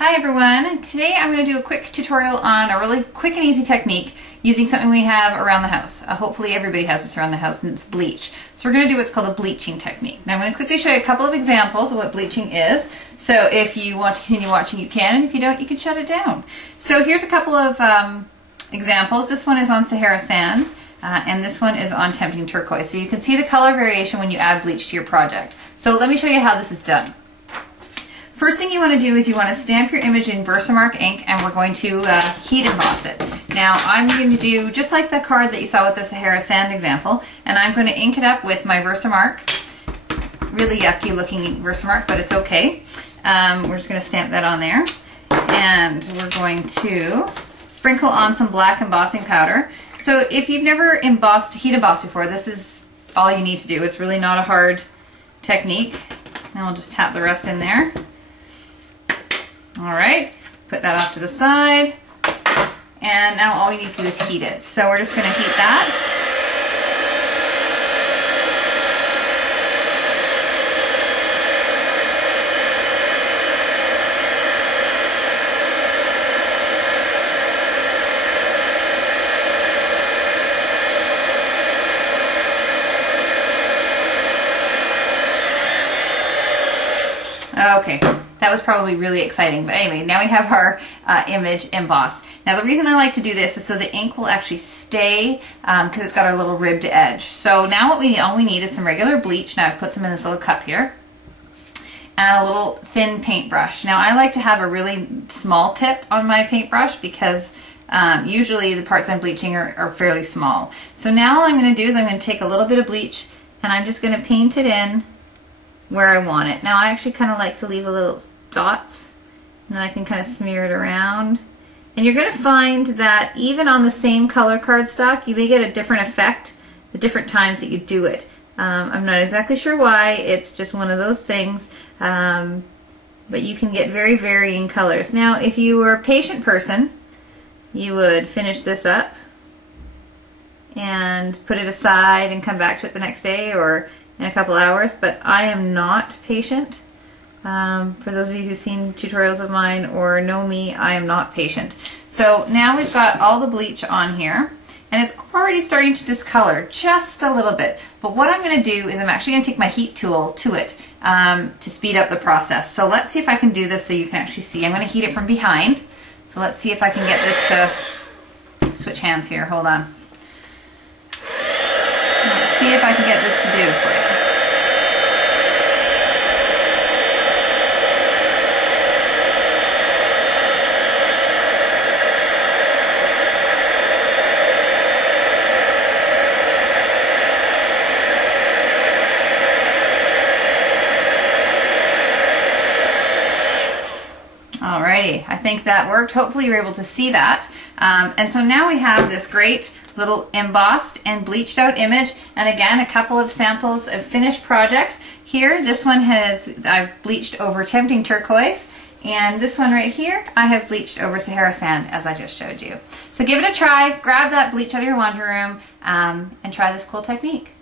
Hi everyone, today I'm going to do a quick tutorial on a really quick and easy technique using something we have around the house. Hopefully everybody has this around the house, and it's bleach. So we're going to do what's called a bleaching technique. Now I'm going to quickly show you a couple of examples of what bleaching is. So if you want to continue watching you can, and if you don't you can shut it down. So here's a couple of examples. This one is on Sahara sand and this one is on tempting turquoise. So you can see the color variation when you add bleach to your project. So let me show you how this is done. First thing you want to do is you want to stamp your image in Versamark ink, and we're going to heat emboss it. Now I'm going to do just like the card that you saw with the Sahara sand example, and I'm going to ink it up with my Versamark. Really yucky looking Versamark, but it's okay. We're just going to stamp that on there, and we're going to sprinkle on some black embossing powder. So if you've never heat embossed before, this is all you need to do. It's really not a hard technique. And we'll just tap the rest in there. Alright, put that off to the side, and now all we need to do is heat it. So we're just going to heat that. Okay, that was probably really exciting, but anyway, now we have our image embossed. Now the reason I like to do this is so the ink will actually stay, because it's got our little ribbed edge. So now all we need is some regular bleach. Now I've put some in this little cup here, and a little thin paintbrush. Now I like to have a really small tip on my paintbrush because usually the parts I'm bleaching are fairly small. So now all I'm going to do is I'm going to take a little bit of bleach, and I'm just going to paint it in where I want it. Now I actually kind of like to leave a little dots, and then I can kind of smear it around. And you're going to find that even on the same color cardstock, you may get a different effect the different times that you do it. I'm not exactly sure why, it's just one of those things, but you can get very varying colors. Now if you were a patient person, you would finish this up and put it aside and come back to it the next day or in a couple hours, but I am not patient. For those of you who've seen tutorials of mine or know me, I am not patient. So now we've got all the bleach on here, and it's already starting to discolor just a little bit. But what I'm going to do is I'm actually going to take my heat tool to it to speed up the process. So let's see if I can do this so you can actually see. I'm going to heat it from behind. So let's see if I can get this to switch hands here. Hold on. Let's see if I can get this to do for you. Alrighty, I think that worked. Hopefully you're able to see that. And so now we have this great little embossed and bleached out image, and again a couple of samples of finished projects. Here, this one I've bleached over tempting turquoise, and this one right here I have bleached over Sahara sand, as I just showed you. So give it a try, grab that bleach out of your laundry room, and try this cool technique.